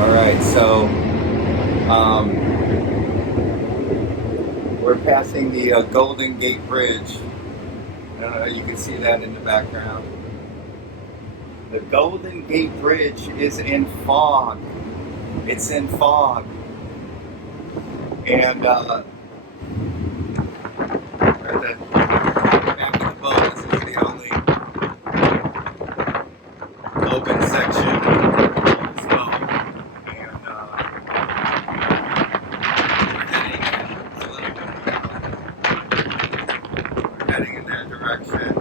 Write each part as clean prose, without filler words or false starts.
All right, so we're passing the Golden Gate Bridge. You can see that in the background. The Golden Gate Bridge is in fog. It's in fog. And we're at the back of the boat. This is the only open section of this boat. And we're heading in that direction.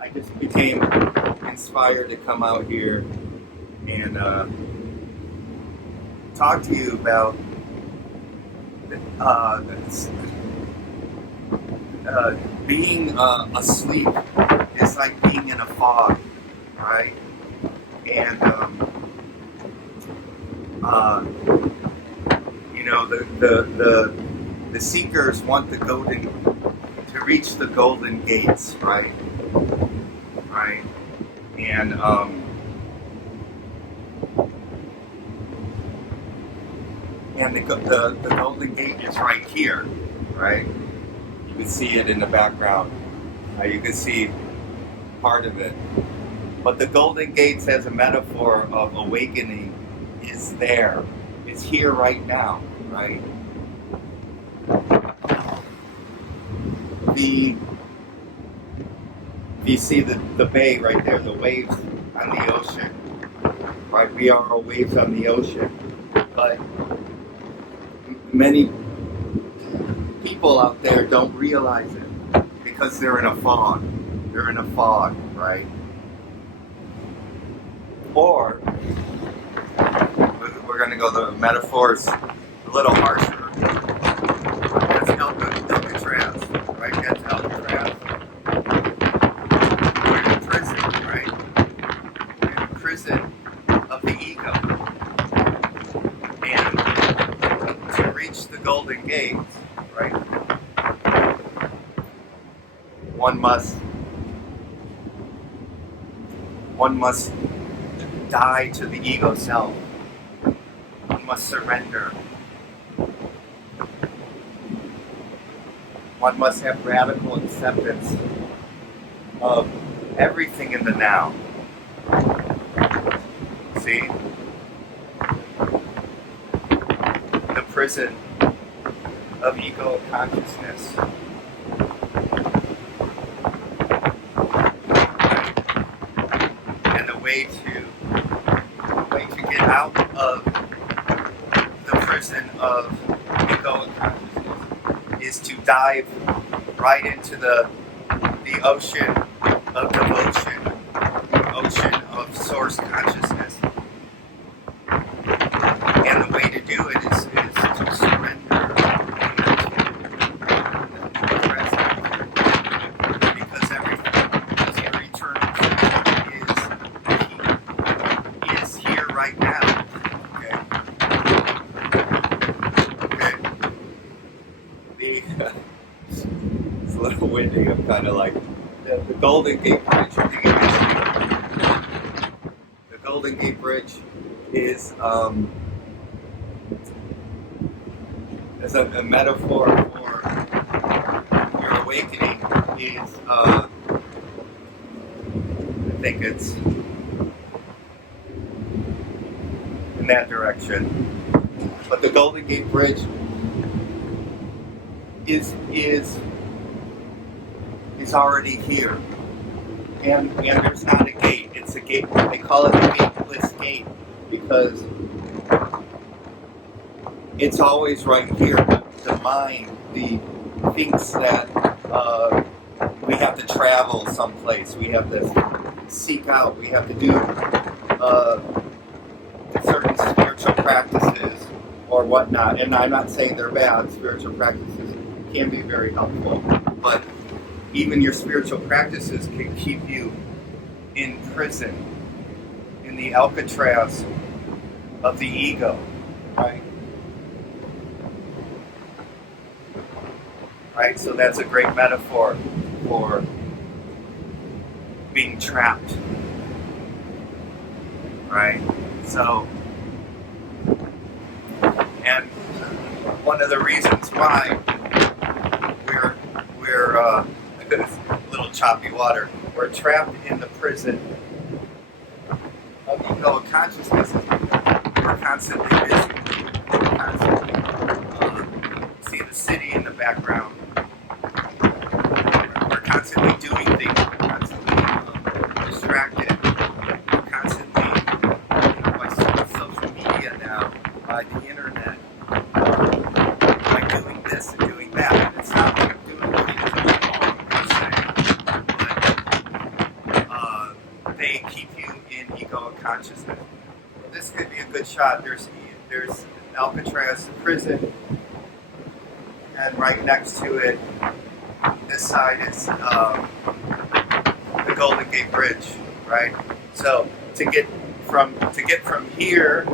I just became inspired to come out here and talk to you about being asleep is like being in a fog, right? And the seekers want to reach the golden gates, right? Right? And the golden gate is right here, right? You can see it in the background. You can see part of it. But the golden gates, as a metaphor of awakening, is there. It's here right now, right? You see the bay right there, the waves on the ocean, right? We are all waves on the ocean. But many people out there don't realize it because they're in a fog. They're in a fog, right? Or we're going to go the metaphors a little harsher. That's Alcatraz, right? That's Alcatraz. We're in a prison, right? We're in a prison of the ego. And to reach the golden gates, right? One must die to the ego self. One must surrender. One must have radical acceptance of everything in the now. See? The prison of ego consciousness. And the way to get out of the prison of ego consciousness is to dive right into the ocean of devotion, the ocean of source consciousness. And the way to do it is to surrender the present. Because your eternal is here right now. Okay? It's a little windy. I'm kind of like the Golden Gate Bridge. The Golden Gate Bridge is as a metaphor for your awakening. Is I think it's in that direction. But the Golden Gate Bridge is already here, and there's not a gate. It's a gate. They call it a gateless gate because it's always right here. The mind thinks that we have to travel someplace. We have to seek out. We have to do certain spiritual practices or whatnot. And I'm not saying they're bad. Spiritual practices can be very helpful, but even your spiritual practices can keep you in prison, in the Alcatraz of the ego, right? Right, so that's a great metaphor for being trapped, right? So, and one of the reasons why we're a little choppy water, we're trapped in the prison of ego consciousness is because we're constantly busy. We're constantly see the city in the background. We're constantly doing things. We're constantly distracted. We're constantly by social media now, by the internet, by doing this and doing that. And it's not like I'm doing things wrong per se, but they keep you in ego consciousness. This could be a good shot. There's Alcatraz prison, and right next to it, this side is the Golden Gate Bridge, right? So to get from here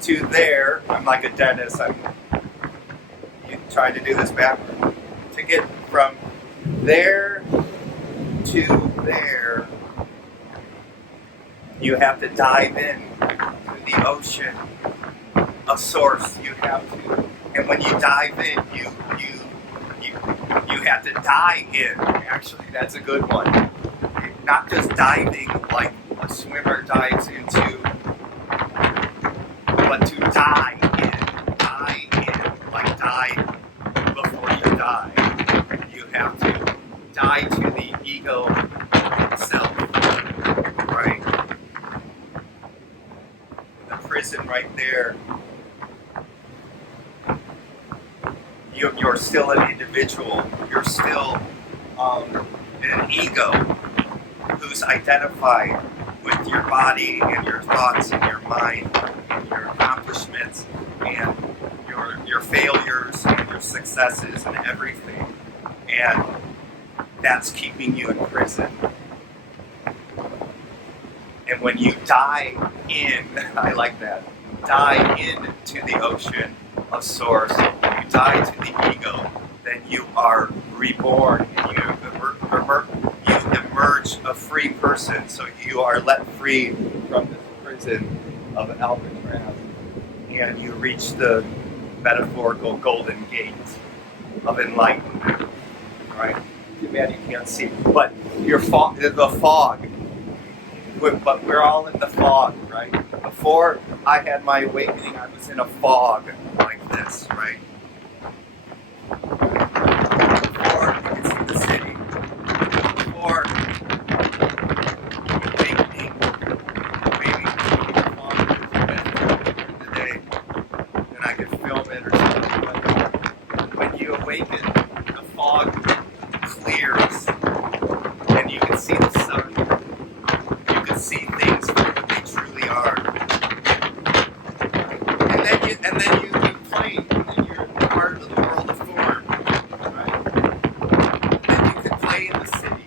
to there, I'm like a dentist. I'm trying to do this backwards. To get from there to there, you have to dive in to the ocean, a source. You have to, and when you dive in, you have to die in. Actually, that's a good one. Not just diving like a swimmer dives into, but to die in, like die before you die. You have to die to the ego self, right? The prison right there. You're still an individual. You're still an ego who's identified with your body and your thoughts and your mind and your accomplishments and your failures and your successes and everything. And that's keeping you in prison. And when you die in, I like that, die into the ocean of source, you die to the ego, then you are reborn and you emerge a free person. So you are let free from this prison of Alcatraz and you reach the metaphorical golden gate of enlightenment, right? Too bad you can't see. But the fog, but we're all in the fog, right? Before I had my awakening, I was in a fog like this, right? Before you can see the city. Before awakening, maybe the fog during the day, and I could film it or something. But when you awaken, the fog clears, and you can see the sun. You can see things for what they truly are. And then you play, and you're part of the world of form, right? Then you can play in the city,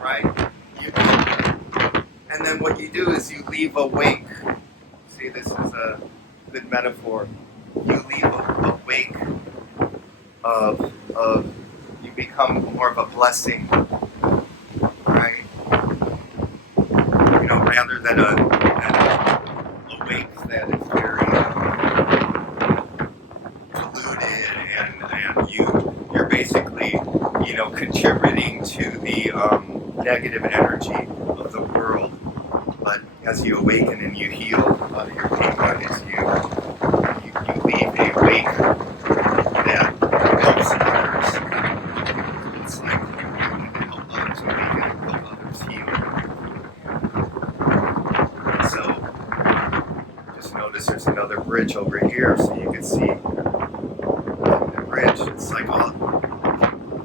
right? And then what you do is you leave a wake. See, this is a good metaphor. You leave a wake of you become more of a blessing, right? You know, rather than a wake that is very polluted and you're basically, you know, contributing to the negative energy of the world. But as you awaken and you heal your pain is you leave a wake that helps others. It's like you need to help others awaken and help others heal. So just notice there's another bridge over here, so you can see the bridge. It's like all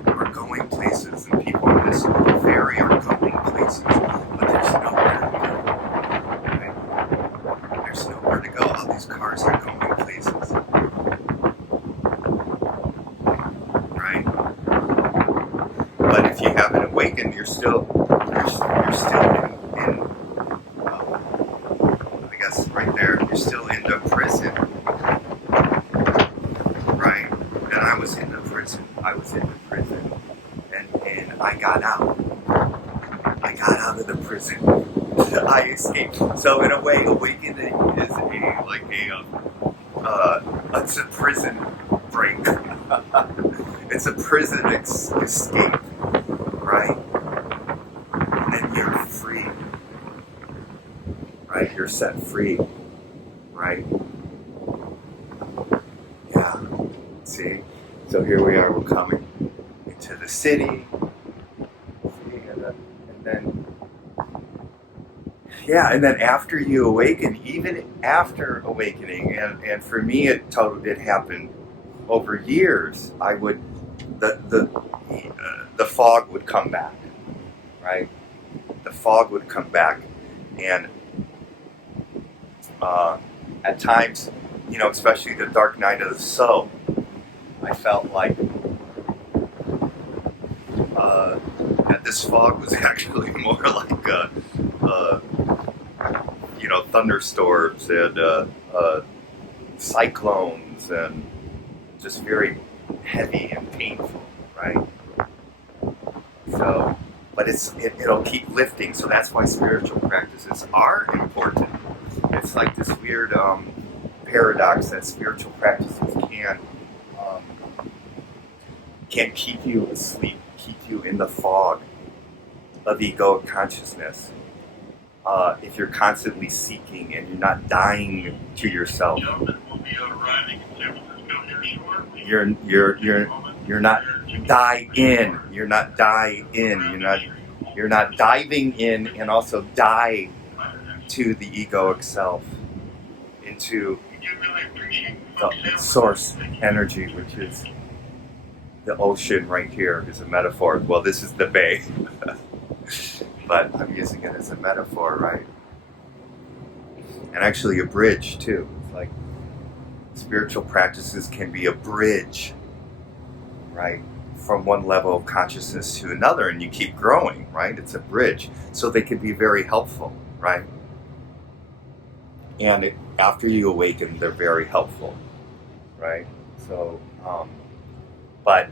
we're going places, and people on this ferry are going places, but there's nowhere to go. Right? There's nowhere to go. All these cars are going places. Right? But if you haven't awakened, you're still in I guess right there, you're still in the prison. Right? And I was in the prison. prison, and I got out. I got out of the prison. I escaped. So in a way, awakening is it's a prison break. It's a prison escape, right? And then you're free, right? You're set free, right? Yeah. See? So here we are. We're coming into the city. And then after you awaken, even after awakening, and for me it happened over years. The fog would come back, right? The fog would come back, and at times, especially the dark night of the soul, I felt like that this fog was actually more like thunderstorms and cyclones, and just very heavy and painful, right? So, but it'll keep lifting. So that's why spiritual practices are important. It's like this weird paradox that spiritual practices can keep you asleep, keep you in the fog of egoic consciousness. If you're constantly seeking and you're not dying to yourself, you're not die in. You're not die in. You're not diving in, and also die to the egoic self, into the source energy, which is the ocean right here. Is a metaphor. Well, this is the bay. But I'm using it as a metaphor, right? And actually a bridge, too. It's like spiritual practices can be a bridge, right? From one level of consciousness to another, and you keep growing, right? It's a bridge. So they can be very helpful, right? And after you awaken, they're very helpful, right? So, but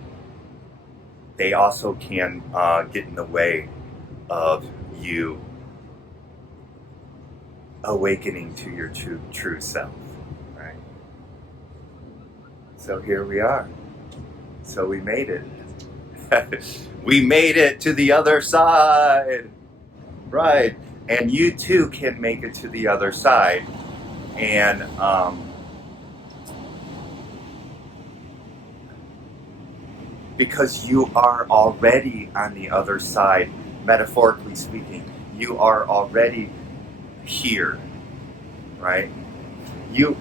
they also can get in the way of you awakening to your true self, right? So here we are. So we made it. We made it to the other side, right? And you too can make it to the other side, and because you are already on the other side. Metaphorically speaking, you are already here, right? You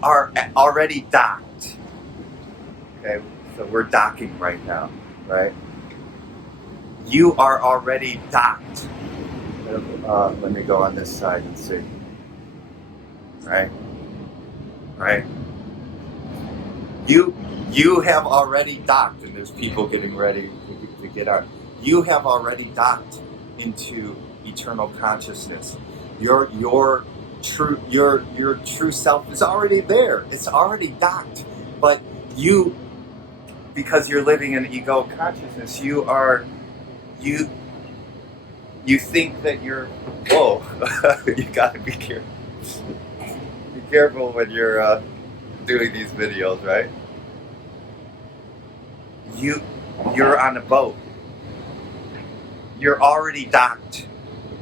are already docked. Okay, so we're docking right now, right? You are already docked. Let me go on this side and see. Right? You have already docked, and there's people getting ready to get out. You have already docked into eternal consciousness. Your true self is already there. It's already docked. But you, because you're living in ego consciousness, you think that you're, whoa, you gotta be careful. Be careful when you're doing these videos, right? You're on a boat. You're already docked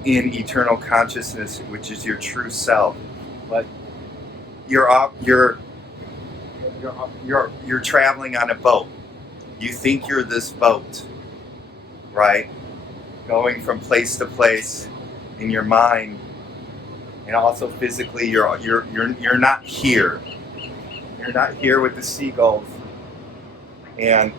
in eternal consciousness, which is your true self. But you're traveling on a boat. You think you're this boat, right? Going from place to place in your mind, and also physically. You're not here. You're not here with the seagulls, and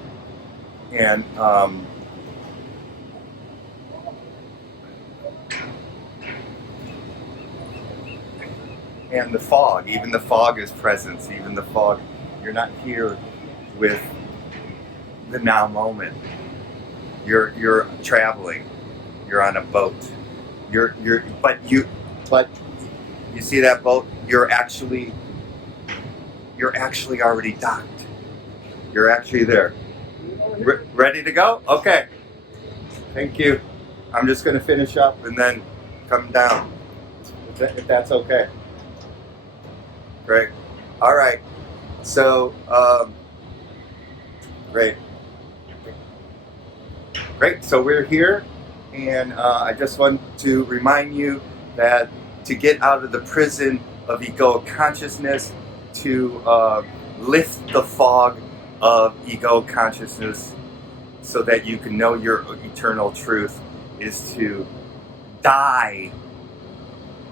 the fog. Even the fog is presence. Even the fog. You're not here with the now moment. You're traveling. You're on a boat. But you see that boat? You're actually already docked. You're actually there. Ready to go? Okay. Thank you. I'm just going to finish up and then come down, if that's okay. Great. All right. So, great. Great. So we're here, and I just want to remind you that to get out of the prison of ego consciousness, to lift the fog of ego consciousness so that you can know your eternal truth, is to die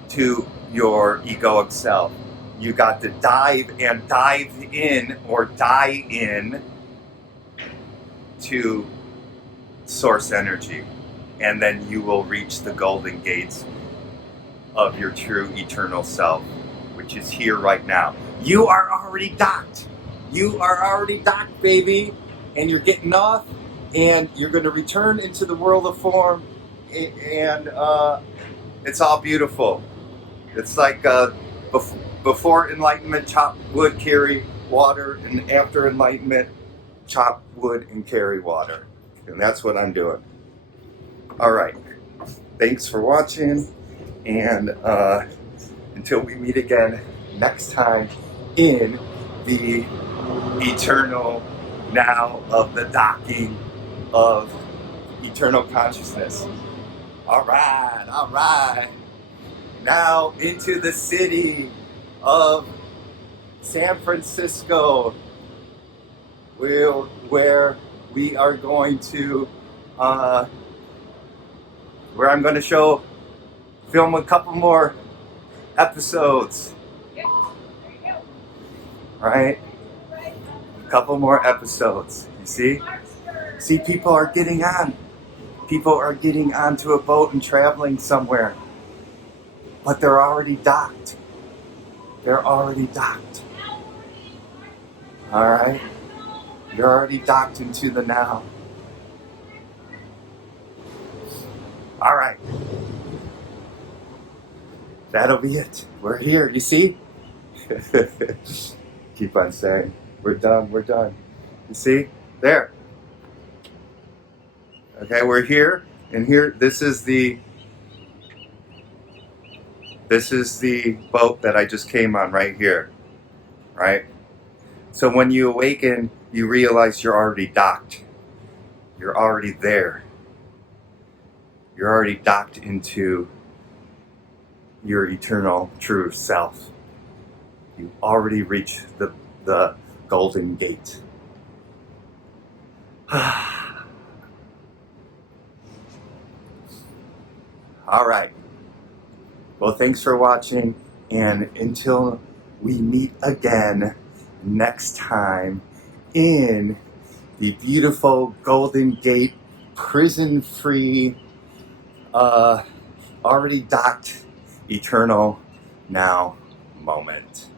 to your egoic self. You got to dive in or die in to source energy, and then you will reach the golden gates of your true eternal self, which is here right now. You are already docked. You are already docked, baby, and you're getting off, and you're going to return into the world of form, and it's all beautiful. It's like before enlightenment, chop wood, carry water, and after enlightenment, chop wood and carry water. And that's what I'm doing. All right. Thanks for watching, and until we meet again next time in the eternal now of the docking of eternal consciousness. All right, all right. Now into the city of San Francisco, where we are going to, where I'm going to film a couple more episodes. Right? A couple more episodes. You see? See, people are getting on. People are getting onto a boat and traveling somewhere. But they're already docked. They're already docked. Alright? You're already docked into the now. Alright. That'll be it. We're here, you see? Keep on saying, we're done, we're done. You see? There. Okay, we're here, and here, this is the boat that I just came on right here, right? So when you awaken, you realize you're already docked. You're already there. You're already docked into your eternal true self. You already reached the golden gate. All right. Well, thanks for watching, and until we meet again next time in the beautiful Golden Gate, prison-free, already docked, eternal now moment.